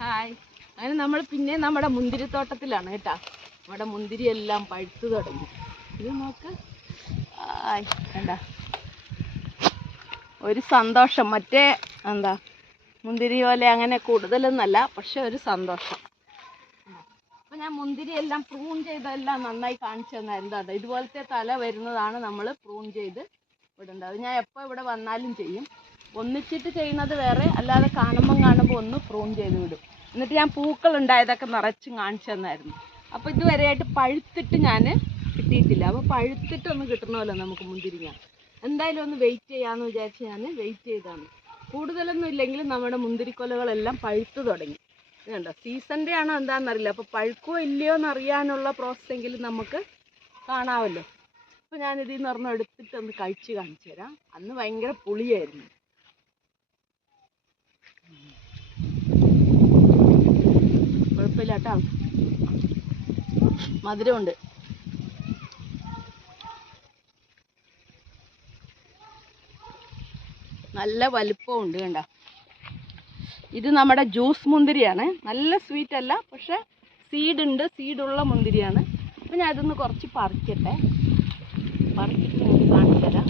Hi. അങ്ങനെ നമ്മൾ പിന്നെ നമ്മുടെ മുന്തിരിത്തോട്ടത്തിലാണ് കേട്ടോ. നമ്മുടെ മുന്തിരിയെല്ലാം പഴുത്തു തുടങ്ങി. ഇത് നോക്ക്, കണ്ട ഒരു സന്തോഷം. മറ്റേ എന്താ മുന്തിരി പോലെ അങ്ങനെ കൂടുതലൊന്നല്ല, പക്ഷെ ഒരു സന്തോഷം. അപ്പം ഞാൻ മുന്തിരിയെല്ലാം പ്രൂൺ ചെയ്തെല്ലാം നന്നായി കാണിച്ചു തന്നായിരുന്നു. അതെ, ഇതുപോലത്തെ തല വരുന്നതാണ് നമ്മൾ പ്രൂൺ ചെയ്ത് വിടേണ്ടത്. അത് ഞാൻ എപ്പോൾ ഇവിടെ വന്നാലും ചെയ്യും. ഒന്നിച്ചിട്ട് ചെയ്യുന്നത് വേറെ, അല്ലാതെ കാണുമ്പോൾ ഒന്ന് പ്രൂൺ ചെയ്ത് വിടും. എന്നിട്ട് ഞാൻ പൂക്കൾ ഉണ്ടായതൊക്കെ നിറച്ചും കാണിച്ചു തന്നായിരുന്നു. അപ്പോൾ ഇതുവരെയായിട്ട് പഴുത്തിട്ട് ഞാൻ കിട്ടിയിട്ടില്ല. അപ്പോൾ പഴുത്തിട്ടൊന്ന് കിട്ടണമല്ലോ നമുക്ക് മുന്തിരിങ്ങ. എന്തായാലും ഒന്ന് വെയിറ്റ് ചെയ്യാമെന്ന് വിചാരിച്ച് ഞാൻ വെയിറ്റ് ചെയ്താണ്. കൂടുതലൊന്നും ഇല്ലെങ്കിലും നമ്മുടെ മുന്തിരിക്കൊലകളെല്ലാം പഴുത്തു തുടങ്ങി. ഇതുണ്ടോ, സീസണിൻ്റെ ആണോ എന്താണെന്നറിയില്ല. അപ്പോൾ പഴുക്കോ ഇല്ലയോ എന്നറിയാനുള്ള പ്രോസസ്സെങ്കിലും നമുക്ക് കാണാമല്ലോ. അപ്പോൾ ഞാനിതിൽ നിന്ന് ഒരെണ്ണം എടുത്തിട്ടൊന്ന് കഴിച്ച് കാണിച്ചു തരാം. അന്ന് ഭയങ്കര പുളിയായിരുന്നു. കുഴപ്പമില്ല കേട്ടോ, മധുരമുണ്ട്. നല്ല വലിപ്പമുണ്ട് കണ്ട. ഇത് നമ്മുടെ ജ്യൂസ് മുന്തിരിയാണ്. നല്ല സ്വീറ്റ് അല്ല, പക്ഷെ സീഡുണ്ട്, സീഡുള്ള മുന്തിരിയാണ്. അപ്പം ഞാൻ ഇതൊന്ന് കുറച്ച് പറിക്കട്ടെ. പറിച്ചിട്ട് നിങ്ങൾക്ക് കാണിച്ചു തരാം.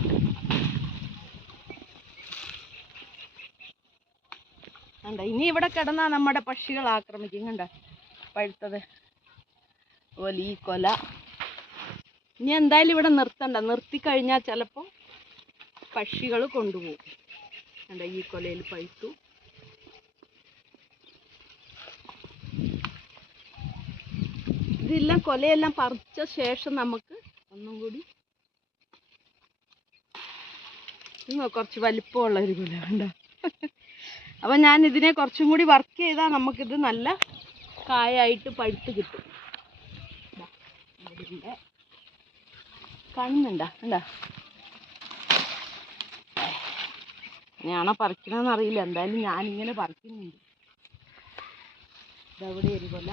കണ്ട, ഇനി ഇവിടെ കിടന്നാൽ നമ്മുടെ പക്ഷികൾ ആക്രമിക്കും. കണ്ട പഴുത്തത് അതുപോലെ ഈ കൊല. ഇനി എന്തായാലും ഇവിടെ നിർത്തണ്ട. നിർത്തിക്കഴിഞ്ഞാൽ ചിലപ്പോൾ പക്ഷികൾ കൊണ്ടുപോകും. കണ്ട, ഈ കൊലയിൽ പഴുത്തു. ഇതെല്ലാം കൊലയെല്ലാം പറിച്ച ശേഷം നമുക്ക് ഒന്നും കൂടി കുറച്ച് വലിപ്പമുള്ള ഒരു കൊല കണ്ട. അപ്പം ഞാൻ ഇതിനെ കുറച്ചും കൂടി വർക്ക് ചെയ്താൽ നമുക്കിത് നല്ല കായായിട്ട് പഴുത്ത് കിട്ടും. ഇതിൻ്റെ കാണുന്നുണ്ടോ? കണ്ടോ, ഞാണോ പറിക്കണമെന്ന് അറിയില്ല. എന്തായാലും ഞാനിങ്ങനെ പറിക്കുന്നുണ്ട്. ഇതെവിടെ ഒരു കൊല.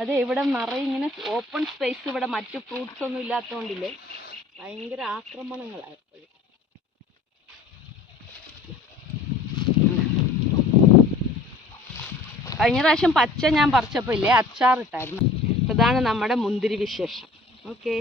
അതെ, ഇവിടെ നിറയെ ഇങ്ങനെ ഓപ്പൺ സ്പേസ്. ഇവിടെ മറ്റു ഫ്രൂട്ട്സ് ഒന്നും ഇല്ലാത്തതുകൊണ്ടില്ലേ ഭയങ്കര ആക്രമണങ്ങളായപ്പോഴും. കഴിഞ്ഞ പ്രാവശ്യം പച്ച ഞാൻ പറിച്ചപ്പോൾ ഇല്ലേ അച്ചാറിട്ടായിരുന്നു. ഇതാണ് നമ്മുടെ മുന്തിരി വിശേഷം. ഓക്കെ.